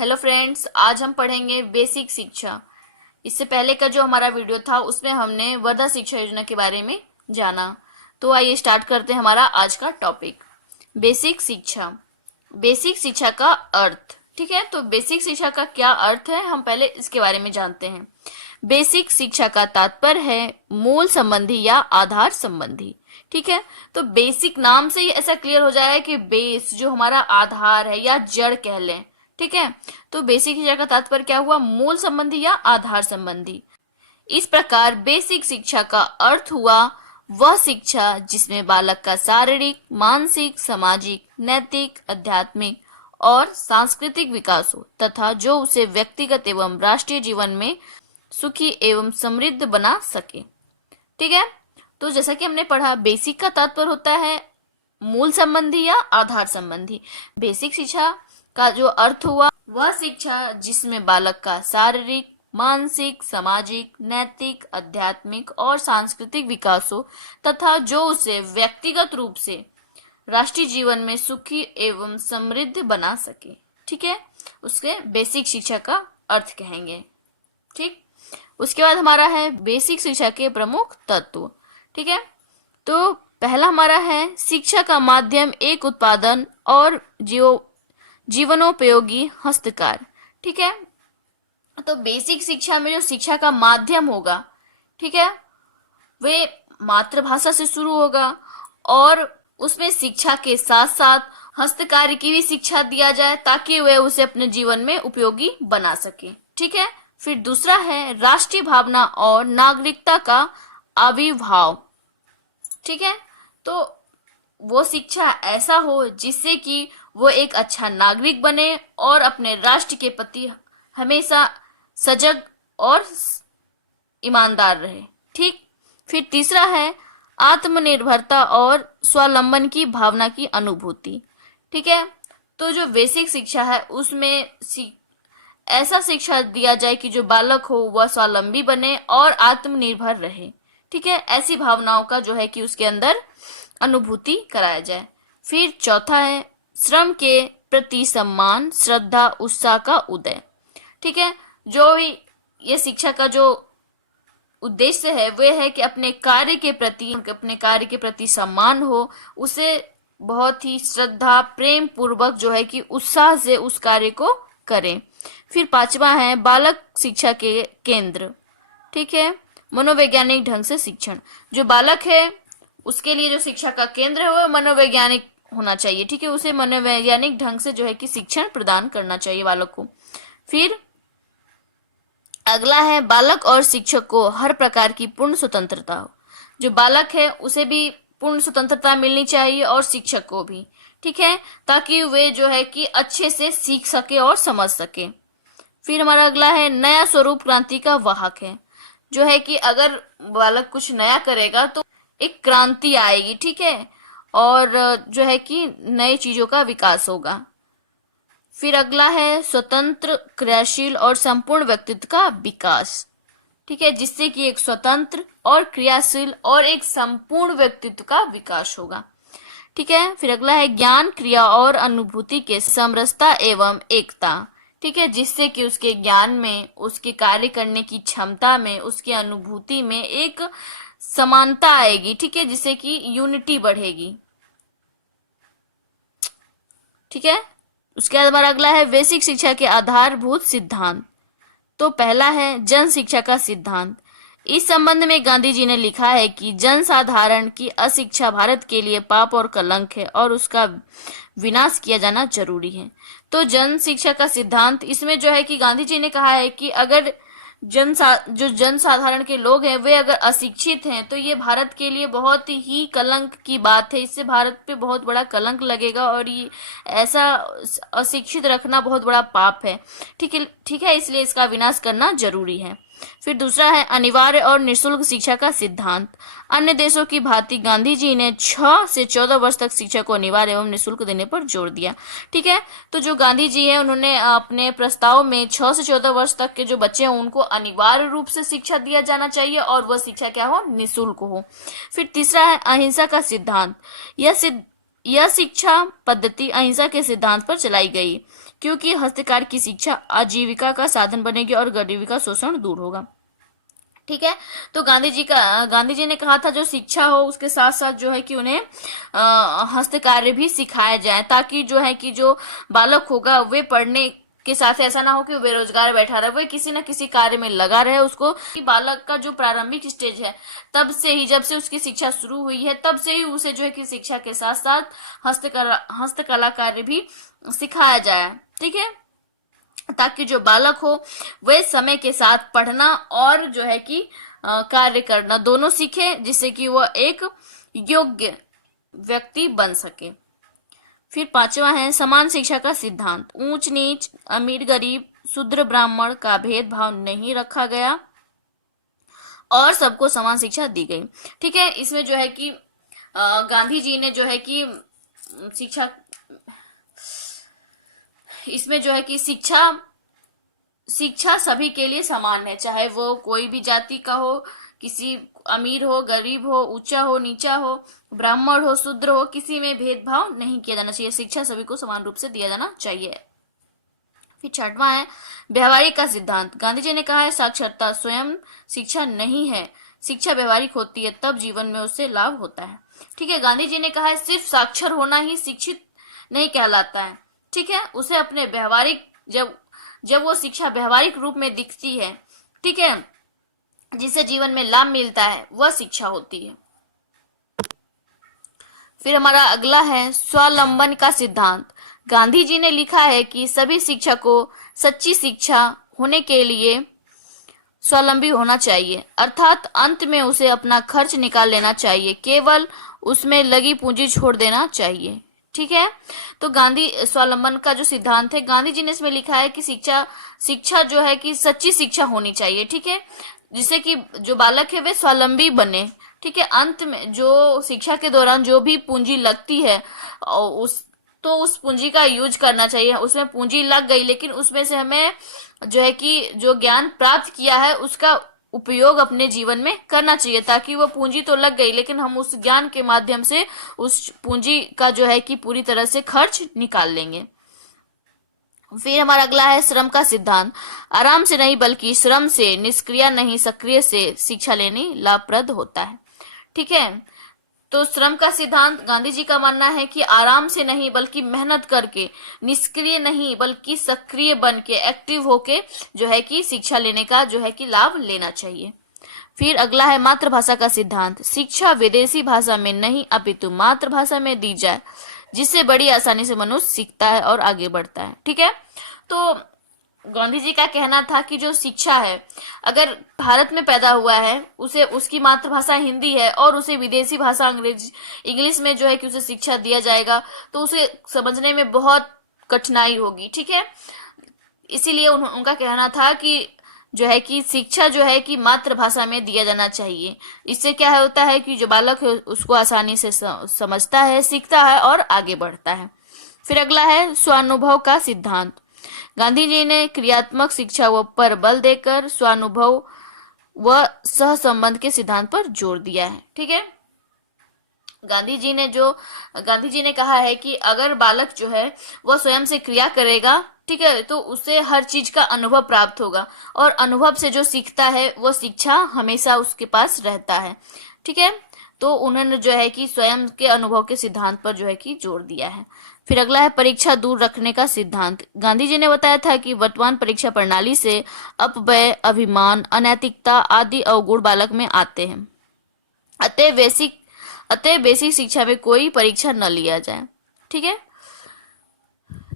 Hello friends, आज हम पढ़ेंगे बेसिक शिक्षा। इससे पहले का जो हमारा वीडियो था उसमें हमने वर्धा शिक्षा योजना के बारे में जाना। तो आइए स्टार्ट करते हैं हमारा आज का टॉपिक, बेसिक शिक्षा। बेसिक शिक्षा का अर्थ। ठीक है, तो बेसिक शिक्षा का क्या अर्थ है, हम पहले इसके बारे में जानते हैं। बेसिक शिक्षा का तात्पर्य है मूल संबंधी या आधार संबंधी। ठीक है, तो बेसिक नाम से ही ऐसा क्लियर हो जाएगा कि बेस जो हमारा आधार है या जड़ कह लें। ठीक है, तो बेसिक शिक्षा का तात्पर्य क्या हुआ, मूल संबंधी या आधार संबंधी। इस प्रकार बेसिक शिक्षा का अर्थ हुआ वह शिक्षा जिसमें बालक का शारीरिक, मानसिक, सामाजिक, नैतिक, आध्यात्मिक और सांस्कृतिक विकास हो तथा जो उसे व्यक्तिगत एवं राष्ट्रीय जीवन में सुखी एवं समृद्ध बना सके। ठीक है, तो जैसा कि हमने पढ़ा, बेसिक का तात्पर्य होता है मूल संबंधी या आधार संबंधी। बेसिक शिक्षा का जो अर्थ हुआ वह शिक्षा जिसमें बालक का शारीरिक, मानसिक, सामाजिक, नैतिक, आध्यात्मिक और सांस्कृतिक विकास हो तथा जो उसे व्यक्तिगत रूप से राष्ट्रीय जीवन में सुखी एवं समृद्ध बना सके। ठीक है, उसके बेसिक शिक्षा का अर्थ कहेंगे। ठीक, उसके बाद हमारा है बेसिक शिक्षा के प्रमुख तत्व। ठीक है, तो पहला हमारा है शिक्षा का माध्यम एक उत्पादन और जीवनोपयोगी हस्तकार। ठीक है, तो बेसिक शिक्षा में जो शिक्षा का माध्यम होगा, ठीक है, वे मातृभाषा से शुरू होगा और उसमें शिक्षा के साथ साथ हस्तकार्य की भी शिक्षा दिया जाए ताकि वे उसे अपने जीवन में उपयोगी बना सके। ठीक है, फिर दूसरा है राष्ट्रीय भावना और नागरिकता का आविर्भाव। ठीक है, तो वो शिक्षा ऐसा हो जिससे कि वो एक अच्छा नागरिक बने और अपने राष्ट्र के प्रति हमेशा सजग और ईमानदार रहे। ठीक, फिर तीसरा है आत्मनिर्भरता और स्वावलंबन की भावना की अनुभूति। ठीक है, तो जो बेसिक शिक्षा है उसमें ऐसा शिक्षा दिया जाए कि जो बालक हो वह स्वावलंबी बने और आत्मनिर्भर रहे। ठीक है, ऐसी भावनाओं का जो है कि उसके अंदर अनुभूति कराया जाए। फिर चौथा है श्रम के प्रति सम्मान, श्रद्धा, उत्साह का उदय। ठीक है, जो भी ये शिक्षा का जो उद्देश्य है वह है कि अपने कार्य के प्रति सम्मान हो, उसे बहुत ही श्रद्धा, प्रेम पूर्वक जो है कि उत्साह से उस कार्य को करें। फिर पांचवा है बालक शिक्षा के केंद्र। ठीक है, मनोवैज्ञानिक ढंग से शिक्षण। जो बालक है उसके लिए जो शिक्षा का केंद्र है वह मनोवैज्ञानिक होना चाहिए। ठीक है, उसे मनोवैज्ञानिक ढंग से जो है कि शिक्षण प्रदान करना चाहिए बालक को। फिर अगला है बालक और शिक्षक को हर प्रकार की पूर्ण स्वतंत्रता हो। जो बालक है उसे भी पूर्ण स्वतंत्रता मिलनी चाहिए और शिक्षक को भी। ठीक है, ताकि वे जो है कि अच्छे से सीख सके और समझ सके। फिर हमारा अगला है नया स्वरूप क्रांति का वाहक है। जो है कि अगर बालक कुछ नया करेगा तो एक क्रांति आएगी। ठीक है, और जो है कि नई चीजों का विकास होगा। फिर अगला है स्वतंत्र, क्रियाशील और संपूर्ण व्यक्तित्व का विकास। ठीक है, जिससे कि एक स्वतंत्र और क्रियाशील और एक संपूर्ण व्यक्तित्व का विकास होगा। ठीक है, फिर अगला है ज्ञान, क्रिया और अनुभूति के समरसता एवं एकता। ठीक है, जिससे कि उसके ज्ञान में, उसके कार्य करने की क्षमता में, उसकी अनुभूति में एक समानता आएगी। ठीक है, जिससे कि यूनिटी बढ़ेगी। ठीक है, उसके बाद हमारा अगला है बेसिक शिक्षा के आधारभूत सिद्धांत। तो पहला है जन शिक्षा का सिद्धांत। इस संबंध में गांधी जी ने लिखा है कि जन साधारण की अशिक्षा भारत के लिए पाप और कलंक है और उसका विनाश किया जाना जरूरी है। तो जन शिक्षा का सिद्धांत, इसमें जो है कि गांधी जी ने कहा है कि अगर जो जन साधारण के लोग हैं वे अगर अशिक्षित हैं तो ये भारत के लिए बहुत ही कलंक की बात है। इससे भारत पे बहुत बड़ा कलंक लगेगा और ये ऐसा अशिक्षित रखना बहुत बड़ा पाप है। ठीक है, इसलिए इसका विनाश करना जरूरी है। फिर दूसरा है अनिवार्य और निःशुल्क शिक्षा का सिद्धांत। अन्य देशों की भांति गांधी जी ने 6 से 14 वर्ष तक शिक्षा को अनिवार्य एवं निःशुल्क देने पर जोर दिया। ठीक है, तो जो गांधी जी है उन्होंने अपने प्रस्ताव में 6 से 14 वर्ष तक के जो बच्चे हैं उनको अनिवार्य रूप से शिक्षा दिया जाना चाहिए और वह शिक्षा क्या हो, निःशुल्क हो। फिर तीसरा है अहिंसा का सिद्धांत। यह शिक्षा पद्धति अहिंसा के सिद्धांत पर चलाई गई। क्योंकि हस्तकार की शिक्षा आजीविका का साधन बनेगी और गरीबी का शोषण दूर होगा। ठीक है। तो गांधी जी ने कहा था जो शिक्षा हो उसके साथ साथ जो है कि उन्हें हस्तकार्य भी सिखाया जाए, ताकि जो है कि जो बालक होगा वे पढ़ने के साथ ऐसा ना हो कि वो बेरोजगार बैठा रहे, वह किसी न किसी कार्य में लगा रहे उसको। कि बालक का जो प्रारंभिक स्टेज है तब से ही, जब से उसकी शिक्षा शुरू हुई है तब से ही उसे जो है कि शिक्षा के साथ साथ हस्तकला कार्य भी सिखाया जाए। ठीक है, ताकि जो बालक हो वह समय के साथ पढ़ना और जो है कि कार्य करना दोनों सीखे, जिससे कि वह एक योग्य व्यक्ति बन सके। फिर पांचवा है समान शिक्षा का सिद्धांत। ऊंच नीच, अमीर गरीब, शूद्र ब्राह्मण का भेदभाव नहीं रखा गया और सबको समान शिक्षा दी गई। ठीक है, इसमें जो है कि गांधी जी ने जो है कि शिक्षा, इसमें जो है कि शिक्षा सभी के लिए समान है, चाहे वो कोई भी जाति का हो, किसी अमीर हो, गरीब हो, ऊंचा हो, नीचा हो, ब्राह्मण हो, शूद्र हो, किसी में भेदभाव नहीं किया जाना चाहिए। शिक्षा सभी को समान रूप से दिया जाना चाहिए। फिर छठवां है व्यवहारिक का सिद्धांत। गांधी जी ने कहा है साक्षरता स्वयं शिक्षा नहीं है, शिक्षा व्यवहारिक होती है तब जीवन में उससे लाभ होता है। ठीक है, गांधी जी ने कहा है सिर्फ साक्षर होना ही शिक्षित नहीं कहलाता है। ठीक है, उसे अपने व्यवहारिक, जब वो शिक्षा व्यवहारिक रूप में दिखती है, ठीक है, जिससे जीवन में लाभ मिलता है, वह शिक्षा होती है। फिर हमारा अगला है स्वावलंबन का सिद्धांत। गांधी जी ने लिखा है कि सभी शिक्षा को सच्ची शिक्षा होने के लिए स्वावलंबी होना चाहिए, अर्थात अंत में उसे अपना खर्च निकाल लेना चाहिए, केवल उसमें लगी पूंजी छोड़ देना चाहिए। ठीक है, तो गांधी स्वावलंबन का जो सिद्धांत है, गांधी जी ने इसमें लिखा है कि शिक्षा जो है कि सच्ची शिक्षा होनी चाहिए। ठीक है, जिससे कि जो बालक है वे स्वावलंबी बने। ठीक है, अंत में जो शिक्षा के दौरान जो भी पूंजी लगती है उस पूंजी का यूज करना चाहिए। उसमें पूंजी लग गई लेकिन उसमें से हमें जो है कि जो ज्ञान प्राप्त किया है उसका उपयोग अपने जीवन में करना चाहिए, ताकि वो पूंजी तो लग गई लेकिन हम उस ज्ञान के माध्यम से उस पूंजी का जो है कि पूरी तरह से खर्च निकाल लेंगे। फिर हमारा अगला है श्रम का सिद्धांत। आराम से नहीं बल्कि श्रम से, निष्क्रिय नहीं सक्रिय से शिक्षा लेनी लाभप्रद होता है। ठीक है, तो श्रम का सिद्धांत, गांधी जी का मानना है कि आराम से नहीं बल्कि मेहनत करके, निष्क्रिय नहीं बल्कि सक्रिय बन के, एक्टिव होके जो है कि शिक्षा लेने का जो है कि लाभ लेना चाहिए। फिर अगला है मातृभाषा का सिद्धांत। शिक्षा विदेशी भाषा में नहीं अपितु मातृभाषा में दी जाए, जिससे बड़ी आसानी से मनुष्य सीखता है और आगे बढ़ता है। ठीक है, तो गांधी जी का कहना था कि जो शिक्षा है, अगर भारत में पैदा हुआ है, उसे उसकी मातृभाषा हिंदी है और उसे विदेशी भाषा इंग्लिश में जो है कि उसे शिक्षा दिया जाएगा तो उसे समझने में बहुत कठिनाई होगी। ठीक है, इसीलिए उनका कहना था कि जो है कि शिक्षा जो है कि मातृभाषा में दिया जाना चाहिए। इससे क्या होता है कि जो बालक है उसको आसानी से समझता है, सीखता है और आगे बढ़ता है। फिर अगला है स्वानुभव का सिद्धांत। गांधी जी ने क्रियात्मक शिक्षा पर बल देकर स्वानुभव व सह संबंध के सिद्धांत पर जोर दिया है। ठीक है, गांधी जी ने कहा है कि अगर बालक जो है वह स्वयं से क्रिया करेगा, ठीक है, तो उसे हर चीज का अनुभव प्राप्त होगा और अनुभव से जो सीखता है वह शिक्षा हमेशा उसके पास रहता है। ठीक है, तो उन्होंने जो है कि स्वयं के अनुभव के सिद्धांत पर जो है कि जोर दिया है। फिर अगला है परीक्षा दूर रखने का सिद्धांत। गांधी जी ने बताया था कि वर्तमान परीक्षा प्रणाली से अपव्यय, अभिमान, अनैतिकता आदि अवगुण बालक में आते हैं। अतः बेसिक शिक्षा में कोई परीक्षा न लिया जाए। ठीक है,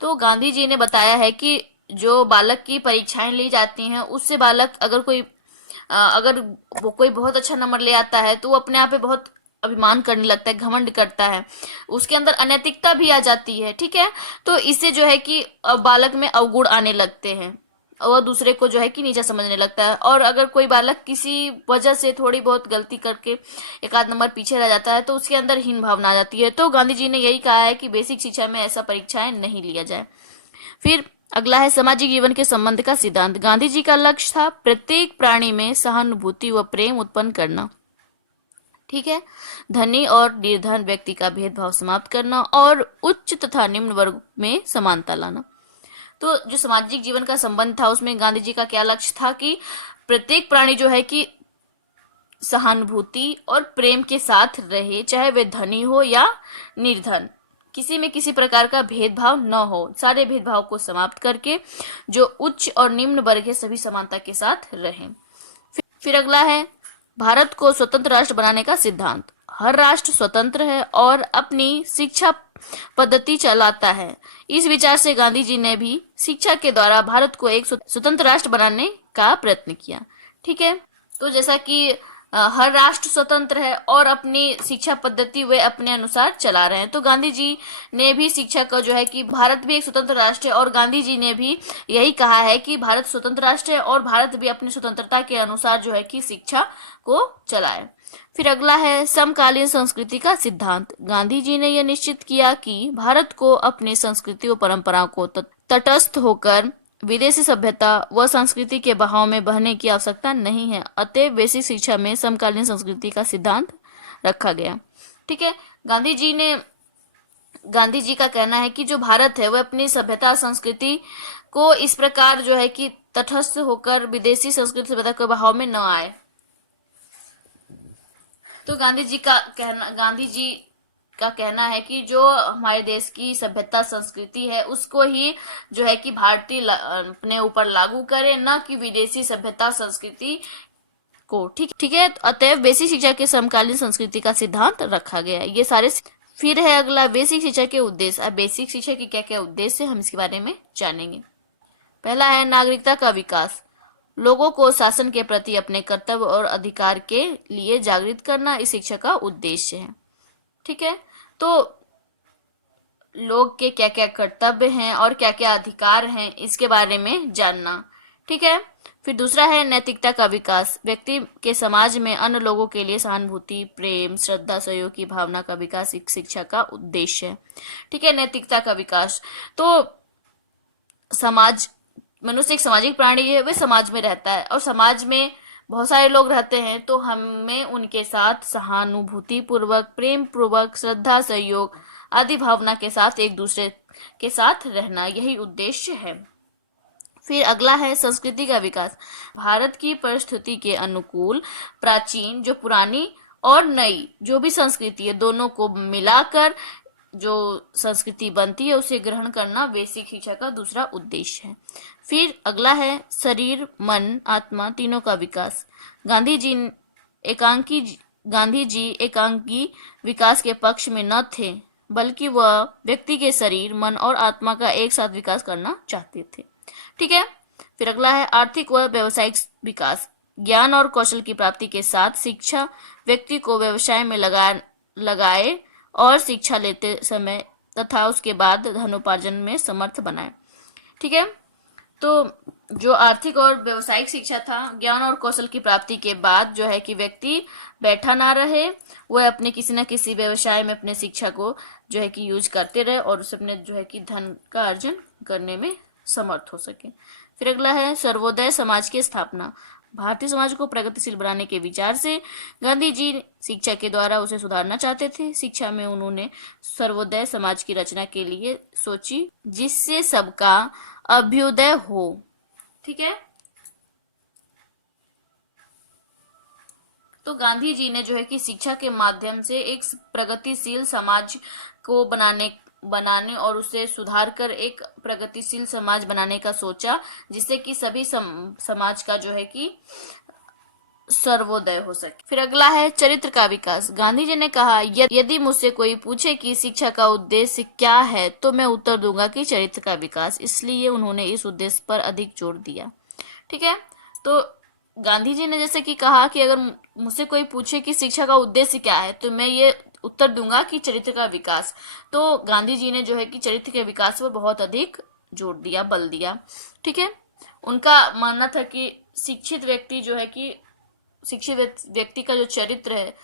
तो गांधी जी ने बताया है कि जो बालक की परीक्षाएं ली जाती हैं उससे बालक अगर वो कोई बहुत अच्छा नंबर ले आता है तो वो अपने आप पे बहुत अभिमान करने लगता है, घमंड करता है, उसके अंदर अनैतिकता भी आ जाती है। ठीक है, तो इससे जो है कि बालक में अवगुण आने लगते हैं और दूसरे को जो है कि नीचा समझने लगता है। और अगर कोई बालक किसी वजह से थोड़ी बहुत गलती करके एक आध नंबर पीछे रह जाता है तो उसके अंदर हीन भावना आ जाती है। तो गांधी जी ने यही कहा है कि बेसिक शिक्षा में ऐसा परीक्षाएं नहीं लिया जाए। फिर अगला है सामाजिक जीवन के संबंध का सिद्धांत। गांधी जी का लक्ष्य था प्रत्येक प्राणी में सहानुभूति व प्रेम उत्पन्न करना। ठीक है, धनी और निर्धन व्यक्ति का भेदभाव समाप्त करना और उच्च तथा निम्न वर्ग में समानता लाना। तो जो सामाजिक जीवन का संबंध था उसमें गांधी जी का क्या लक्ष्य था कि प्रत्येक प्राणी जो है कि सहानुभूति और प्रेम के साथ रहे, चाहे वे धनी हो या निर्धन, किसी में किसी प्रकार का भेदभाव न हो, सारे भेदभाव को समाप्त करके जो उच्च और निम्न वर्ग है सभी समानता के साथ रहें। फिर अगला है भारत को स्वतंत्र राष्ट्र बनाने का सिद्धांत। हर राष्ट्र स्वतंत्र है और अपनी शिक्षा पद्धति चलाता है। इस विचार से गांधी जी ने भी शिक्षा के द्वारा भारत को एक स्वतंत्र राष्ट्र बनाने का प्रयत्न किया। ठीक है, तो जैसा कि हर राष्ट्र स्वतंत्र है और अपनी शिक्षा पद्धति वे अपने अनुसार चला रहे हैं, तो गांधी जी ने भी शिक्षा का जो है कि भारत भी एक स्वतंत्र राष्ट्र है और गांधी जी ने भी यही कहा है कि भारत स्वतंत्र राष्ट्र है और भारत भी अपनी स्वतंत्रता के अनुसार जो है कि शिक्षा को चलाए। फिर अगला है समकालीन संस्कृति का सिद्धांत। गांधी जी ने यह निश्चित किया कि भारत को अपनी संस्कृति और परंपराओं को तटस्थ होकर विदेशी सभ्यता व संस्कृति के बहाव में बहने की आवश्यकता नहीं है, अतः बेसिक शिक्षा में समकालीन संस्कृति का सिद्धांत रखा गया। ठीक है, गांधी जी का कहना है कि जो भारत है वह अपनी सभ्यता संस्कृति को इस प्रकार जो है कि तटस्थ होकर विदेशी संस्कृति सभ्यता के बहाव में न आए। तो गांधी जी का कहना है कि जो हमारे देश की सभ्यता संस्कृति है उसको ही जो है कि भारतीय अपने ऊपर लागू करे, न कि विदेशी सभ्यता संस्कृति को। ठीक है, अतएव बेसिक शिक्षा के समकालीन संस्कृति का सिद्धांत रखा गया है। ये सारे। फिर है अगला बेसिक शिक्षा के उद्देश्य। अब बेसिक शिक्षा के क्या क्या उद्देश्य है हम इसके बारे में जानेंगे। पहला है नागरिकता का विकास। लोगों को शासन के प्रति अपने कर्तव्य और अधिकार के लिए जागृत करना इस शिक्षा का उद्देश्य है। ठीक है, तो लोग के क्या क्या कर्तव्य हैं और क्या क्या अधिकार हैं इसके बारे में जानना। ठीक है, फिर दूसरा है नैतिकता का विकास। व्यक्ति के समाज में अन्य लोगों के लिए सहानुभूति, प्रेम, श्रद्धा, सहयोग की भावना का विकास एक शिक्षा का उद्देश्य है। ठीक है, नैतिकता का विकास। तो मनुष्य एक सामाजिक प्राणी है, वह समाज में रहता है और समाज में बहुत सारे लोग रहते हैं, तो हमें उनके साथ सहानुभूति पूर्वक, प्रेम पूर्वक, श्रद्धा, सहयोग आदि भावना के साथ एक दूसरे के साथ रहना, यही उद्देश्य है। फिर अगला है संस्कृति का विकास। भारत की परिस्थिति के अनुकूल प्राचीन, जो पुरानी और नई जो भी संस्कृति है दोनों को मिलाकर जो संस्कृति बनती है उसे ग्रहण करना बेसिक शिक्षा का दूसरा उद्देश्य है। फिर अगला है शरीर, मन, आत्मा तीनों का विकास। गांधी जी एकांकी विकास के पक्ष में न थे, बल्कि वह व्यक्ति के शरीर, मन और आत्मा का एक साथ विकास करना चाहते थे। ठीक है, फिर अगला है आर्थिक व व्यवसायिक विकास। ज्ञान और कौशल की प्राप्ति के साथ शिक्षा व्यक्ति को व्यवसाय में लगाए और शिक्षा लेते समय तथा उसके बाद धनोपार्जन में समर्थ बनाए। ठीक है, तो जो आर्थिक और व्यवसायिक शिक्षा था, ज्ञान और कौशल की प्राप्ति के बाद जो है कि व्यक्ति बैठा ना रहे, वह अपने किसी न किसी व्यवसाय में अपने शिक्षा को जो है कि यूज करते रहे और उसे अपने जो है कि धन का अर्जन करने में समर्थ हो सके। फिर अगला है सर्वोदय समाज की स्थापना। भारतीय समाज को प्रगतिशील बनाने के विचार से गांधी जी शिक्षा के द्वारा उसे सुधारना चाहते थे। शिक्षा में उन्होंने सर्वोदय समाज की रचना के लिए सोची, जिससे सबका अभ्युदय हो। ठीक है, तो गांधी जी ने जो है कि शिक्षा के माध्यम से एक प्रगतिशील समाज को बनाने और उसे सुधार कर एक प्रगतिशील समाज बनाने का सोचा, जिससे कि सभी समाज का जो है कि सर्वोदय हो सके। फिर अगला है चरित्र का विकास। गांधी जी ने कहा, यदि मुझसे कोई पूछे कि शिक्षा का उद्देश्य क्या है तो मैं उत्तर दूंगा कि चरित्र का विकास। इसलिए उन्होंने इस उद्देश्य पर अधिक जोर दिया। ठीक है, तो गांधी जी ने जैसे कि कहा कि अगर मुझसे कोई पूछे कि शिक्षा का उद्देश्य क्या है तो मैं ये उत्तर दूंगा कि चरित्र का विकास। तो गांधी जी ने जो है कि चरित्र के विकास पर बहुत अधिक जोर दिया, बल दिया। ठीक है, उनका मानना था कि शिक्षित व्यक्ति का जो चरित्र है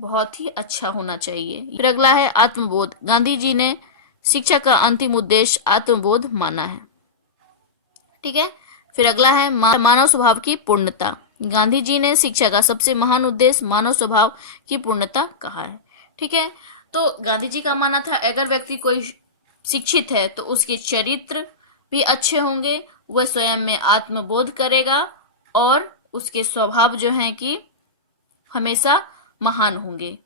बहुत ही अच्छा होना चाहिए। फिर अगला है आत्मबोध। गांधी जी ने शिक्षा का अंतिम उद्देश्य आत्मबोध माना है। ठीक है, फिर अगला है मानव स्वभाव की पूर्णता। गांधी जी ने शिक्षा का सबसे महान उद्देश्य मानव स्वभाव की पूर्णता कहा है। ठीक है, तो गांधी जी का मानना था अगर व्यक्ति कोई शिक्षित है तो उसके चरित्र भी अच्छे होंगे, वह स्वयं में आत्मबोध करेगा और उसके स्वभाव जो हैं कि हमेशा महान होंगे।